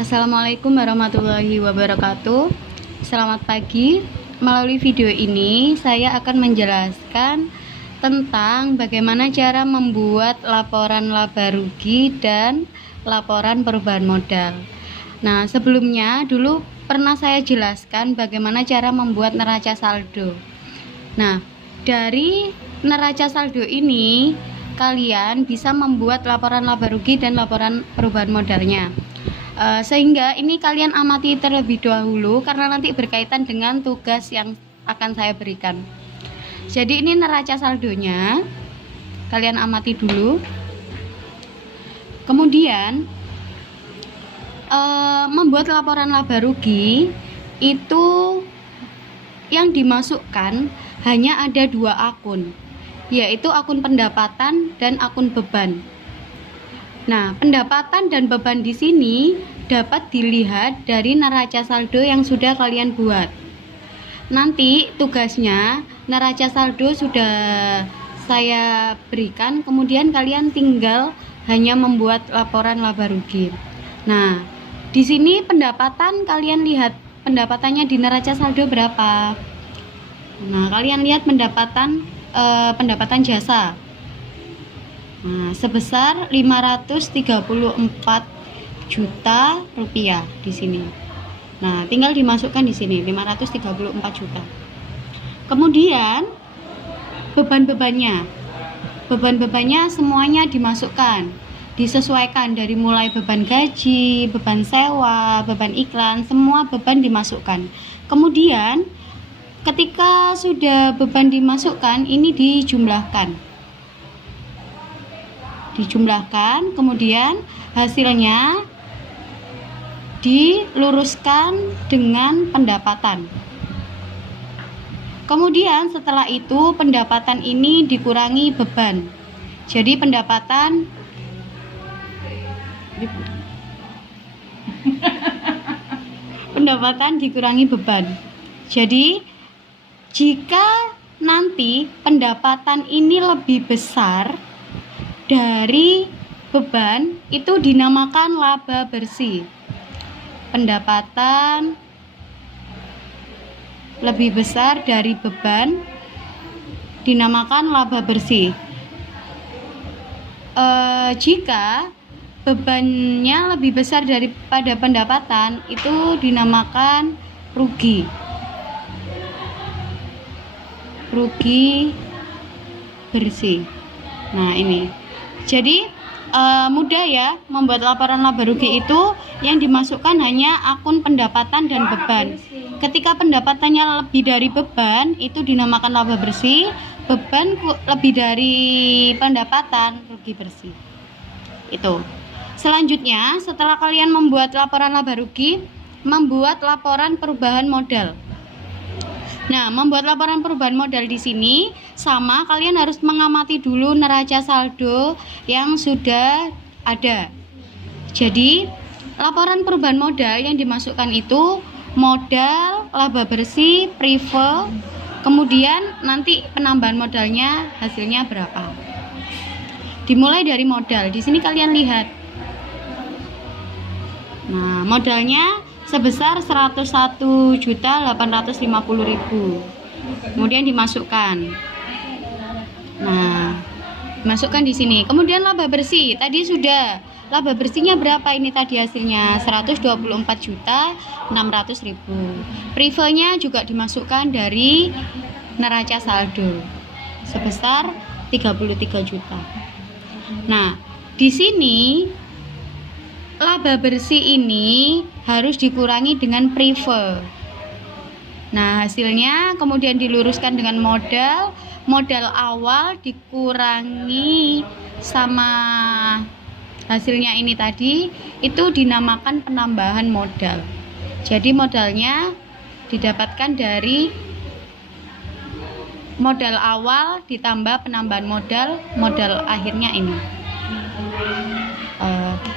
Assalamualaikum warahmatullahi wabarakatuh. Selamat pagi. Melalui video ini saya akan menjelaskan tentang bagaimana cara membuat laporan laba rugi dan laporan perubahan modal. Nah, sebelumnya dulu pernah saya jelaskan bagaimana cara membuat neraca saldo. Nah, dari neraca saldo ini kalian bisa membuat laporan laba rugi dan laporan perubahan modalnya. Sehingga ini kalian amati terlebih dahulu karena nanti berkaitan dengan tugas yang akan saya berikan. Jadi ini neraca saldonya, kalian amati dulu. Kemudian membuat laporan laba rugi itu yang dimasukkan hanya ada dua akun, yaitu akun pendapatan dan akun beban. Nah, pendapatan dan beban di sini dapat dilihat dari neraca saldo yang sudah kalian buat. Nanti tugasnya neraca saldo sudah saya berikan, kemudian kalian tinggal hanya membuat laporan laba rugi. Nah, di sini pendapatan kalian lihat pendapatannya di neraca saldo berapa. Nah, kalian lihat pendapatan jasa. Nah, sebesar 534 juta rupiah di sini. Nah, tinggal dimasukkan di sini 534 juta. Kemudian beban-bebannya semuanya dimasukkan, disesuaikan dari mulai beban gaji, beban sewa, beban iklan, semua beban dimasukkan. Kemudian ketika sudah beban dimasukkan, ini dijumlahkan, kemudian hasilnya diluruskan dengan pendapatan. Kemudian setelah itu pendapatan ini dikurangi beban. Jadi pendapatan dikurangi beban. Jadi jika nanti pendapatan ini lebih besar dari beban, itu dinamakan laba bersih. Pendapatan lebih besar dari beban dinamakan laba bersih. Jika bebannya lebih besar daripada pendapatan, itu dinamakan rugi bersih. Nah, ini jadi mudah ya membuat laporan laba rugi itu. Yang dimasukkan hanya akun pendapatan dan beban. Ketika pendapatannya lebih dari beban, itu dinamakan laba bersih. Beban lebih dari pendapatan, rugi bersih. Itu. Selanjutnya, setelah kalian membuat laporan laba rugi, membuat laporan perubahan modal. Nah, membuat laporan perubahan modal di sini sama, kalian harus mengamati dulu neraca saldo yang sudah ada. Jadi, laporan perubahan modal yang dimasukkan itu modal, laba bersih, prive, kemudian nanti penambahan modalnya hasilnya berapa. Dimulai dari modal. Di sini kalian lihat. Nah, modalnya sebesar 101.850.000. Kemudian dimasukkan. Nah, dimasukkan di sini. Kemudian laba bersih. Tadi sudah. Laba bersihnya berapa ini tadi hasilnya? 124.600.000. Privenya juga dimasukkan dari neraca saldo sebesar 33 juta. Nah, di sini laba bersih ini harus dikurangi dengan prive. Nah, hasilnya kemudian diluruskan dengan modal awal dikurangi sama hasilnya ini tadi, itu dinamakan penambahan modal. Jadi modalnya didapatkan dari modal awal ditambah penambahan modal akhirnya ini.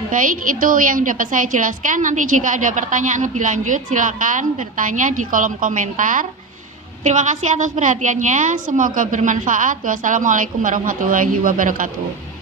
Baik, itu yang dapat saya jelaskan. Nanti jika ada pertanyaan lebih lanjut, silakan bertanya di kolom komentar. Terima kasih atas perhatiannya. Semoga bermanfaat. Wassalamualaikum warahmatullahi wabarakatuh.